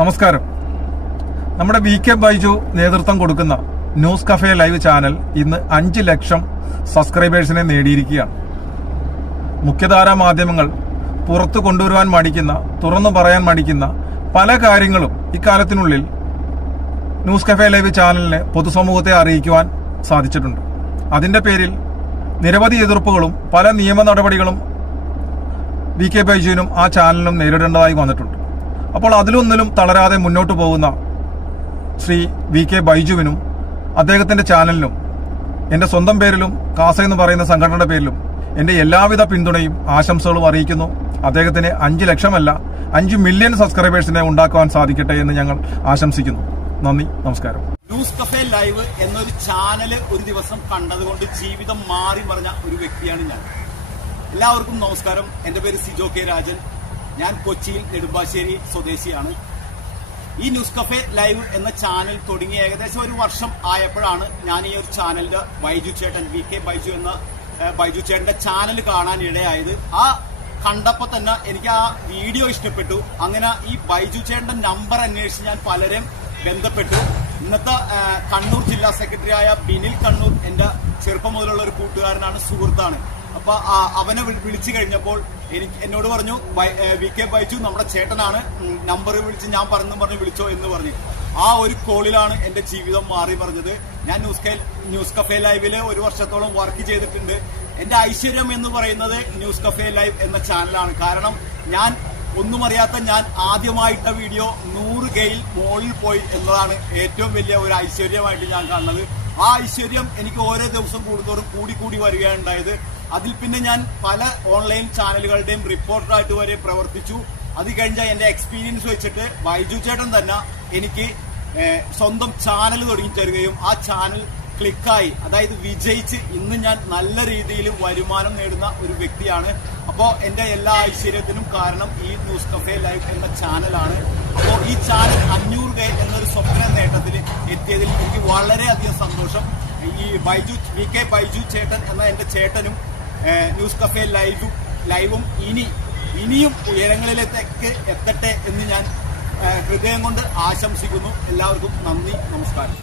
നമസ്കാരം. നമ്മുടെ VK ബൈജു നേതൃത്വം കൊടുക്കുന്ന ന്യൂസ് കഫേ ലൈവ് ചാനൽ ഇന്ന് 5 ലക്ഷം സബ്സ്ക്രൈബേഴ്സിനെ നേടിയിരിക്കുകയാണ്. മുഖ്യധാരാ മാധ്യമങ്ങൾ പുറത്തു കൊണ്ടുവരുവാൻ മടിക്കുന്ന, തുറന്നു പറയാൻ മടിക്കുന്ന പല കാര്യങ്ങളും ഇക്കാലത്തിനുള്ളിൽ ന്യൂസ് കഫേ ലൈവ് ചാനലിനെ പൊതുസമൂഹത്തെ അറിയിക്കുവാൻ സാധിച്ചിട്ടുണ്ട്. അതിന്റെ പേരിൽ നിരവധി എതിർപ്പുകളും പല നിയമ നടപടികളും VK ബൈജുവിനും ആ ചാനലിനും നേരിടേണ്ടതായി വന്നിട്ടുണ്ട്. അപ്പോൾ അതിലൊന്നിലും തളരാതെ മുന്നോട്ട് പോകുന്ന ശ്രീ VK ബൈജുവിനും അദ്ദേഹത്തിന്റെ ചാനലിനും എന്റെ സ്വന്തം പേരിലും കാസ എന്ന് പറയുന്ന സംഘടനയുടെ പേരിലും എന്റെ എല്ലാവിധ പിന്തുണയും ആശംസകളും അറിയിക്കുന്നു. അദ്ദേഹത്തിന് 5 ലക്ഷമല്ല 5 മില്യൺ സബ്സ്ക്രൈബേഴ്സിനെ ഉണ്ടാക്കുവാൻ സാധിക്കട്ടെ എന്ന് ഞങ്ങൾ ആശംസിക്കുന്നു. നന്ദി, നമസ്കാരം. ന്യൂസ് കഫേ ലൈവ് എന്നൊരു ചാനൽ ഒരു ദിവസം കണ്ടതുകൊണ്ട് ജീവിതം മാറി മറിഞ്ഞ ഒരു വ്യക്തിയാണ് ഞാൻ. എല്ലാവർക്കും നമസ്കാരം. എന്റെ പേര് സിജോ കെ രാജൻ. ഞാൻ കൊച്ചിയിൽ നെടുമ്പാശ്ശേരി സ്വദേശിയാണ്. ഈ ന്യൂസ് കഫേ ലൈവ് എന്ന ചാനൽ തുടങ്ങി ഏകദേശം ഒരു വർഷം ആയപ്പോഴാണ് ഞാൻ ഈ ഒരു ചാനലിന്റെ ബൈജു ചേട്ടൻ VK ബൈജു എന്ന ബൈജു ചേട്ടന്റെ ചാനൽ കാണാൻ ഇടയായത്. ആ കണ്ടപ്പോ തന്നെ എനിക്ക് ആ വീഡിയോ ഇഷ്ടപ്പെട്ടു. അങ്ങനെ ഈ ബൈജു ചേട്ടന്റെ നമ്പർ അന്വേഷിച്ച് ഞാൻ പലരെയും ബന്ധപ്പെട്ടു. ഇന്നത്തെ കണ്ണൂർ ജില്ലാ സെക്രട്ടറി ആയ ബിനിൽ കണ്ണൂർ എന്റെ ചെറുപ്പം മുതലുള്ള ഒരു കൂട്ടുകാരനാണ്, സുഹൃത്താണ്. അപ്പൊ അവനെ വിളിച്ചു കഴിഞ്ഞപ്പോൾ എന്നോട് പറഞ്ഞു, VK ബൈജു നമ്മുടെ ചേട്ടനാണ്, നമ്പർ വിളിച്ച് ഞാൻ പറഞ്ഞു വിളിച്ചോ എന്ന് പറഞ്ഞു. ആ ഒരു കോളിലാണ് എന്റെ ജീവിതം മാറി പറഞ്ഞത്. ഞാൻ ന്യൂസ് കഫേ ലൈവില് ഒരു വർഷത്തോളം വർക്ക് ചെയ്തിട്ടുണ്ട്. എന്റെ ഐശ്വര്യം എന്ന് പറയുന്നത് ന്യൂസ് കഫേ ലൈവ് എന്ന ചാനലാണ്. കാരണം ഞാൻ ഒന്നും അറിയാത്ത ഞാൻ ആദ്യമായിട്ട വീഡിയോ 100K മുകളിൽ പോയി എന്നതാണ് ഏറ്റവും വലിയ ഒരു ഐശ്വര്യമായിട്ട് ഞാൻ കാണുന്നത്. ആ ഐശ്വര്യം എനിക്ക് ഓരോ ദിവസം കൂടുന്തോറും കൂടി വരികയുണ്ടായത്. അതിൽ പിന്നെ ഞാൻ പല ഓൺലൈൻ ചാനലുകളുടെയും റിപ്പോർട്ടറായിട്ട് വരെ പ്രവർത്തിച്ചു. അത് കഴിഞ്ഞ എന്റെ എക്സ്പീരിയൻസ് വെച്ചിട്ട് ബൈജു ചേട്ടൻ തന്നെ എനിക്ക് സ്വന്തം ചാനൽ തുടങ്ങി തരികയും ആ ചാനൽ ക്ലിക്കായി, അതായത് വിജയിച്ച് ഇന്ന് ഞാൻ നല്ല രീതിയിൽ വരുമാനം നേടുന്ന ഒരു വ്യക്തിയാണ്. അപ്പോ എന്റെ എല്ലാ ഐശ്വര്യത്തിനും കാരണം ഈ ന്യൂസ് കഫേ ലൈവ് എന്ന ചാനലാണ്. അപ്പോൾ ഈ ചാനൽ 500K എന്നൊരു സ്വപ്ന നേട്ടത്തിൽ എത്തിയതിൽ എനിക്ക് വളരെയധികം സന്തോഷം. ഈ VK ബൈജു ചേട്ടൻ എന്ന എന്റെ ചേട്ടനും ന്യൂസ് കഫേ ലൈവും ഇനിയും ഉയരങ്ങളിലേക്ക് എത്തട്ടെ എന്ന് ഞാൻ ഹൃദയം കൊണ്ട് ആശംസിക്കുന്നു. എല്ലാവർക്കും നന്ദി, നമസ്കാരം.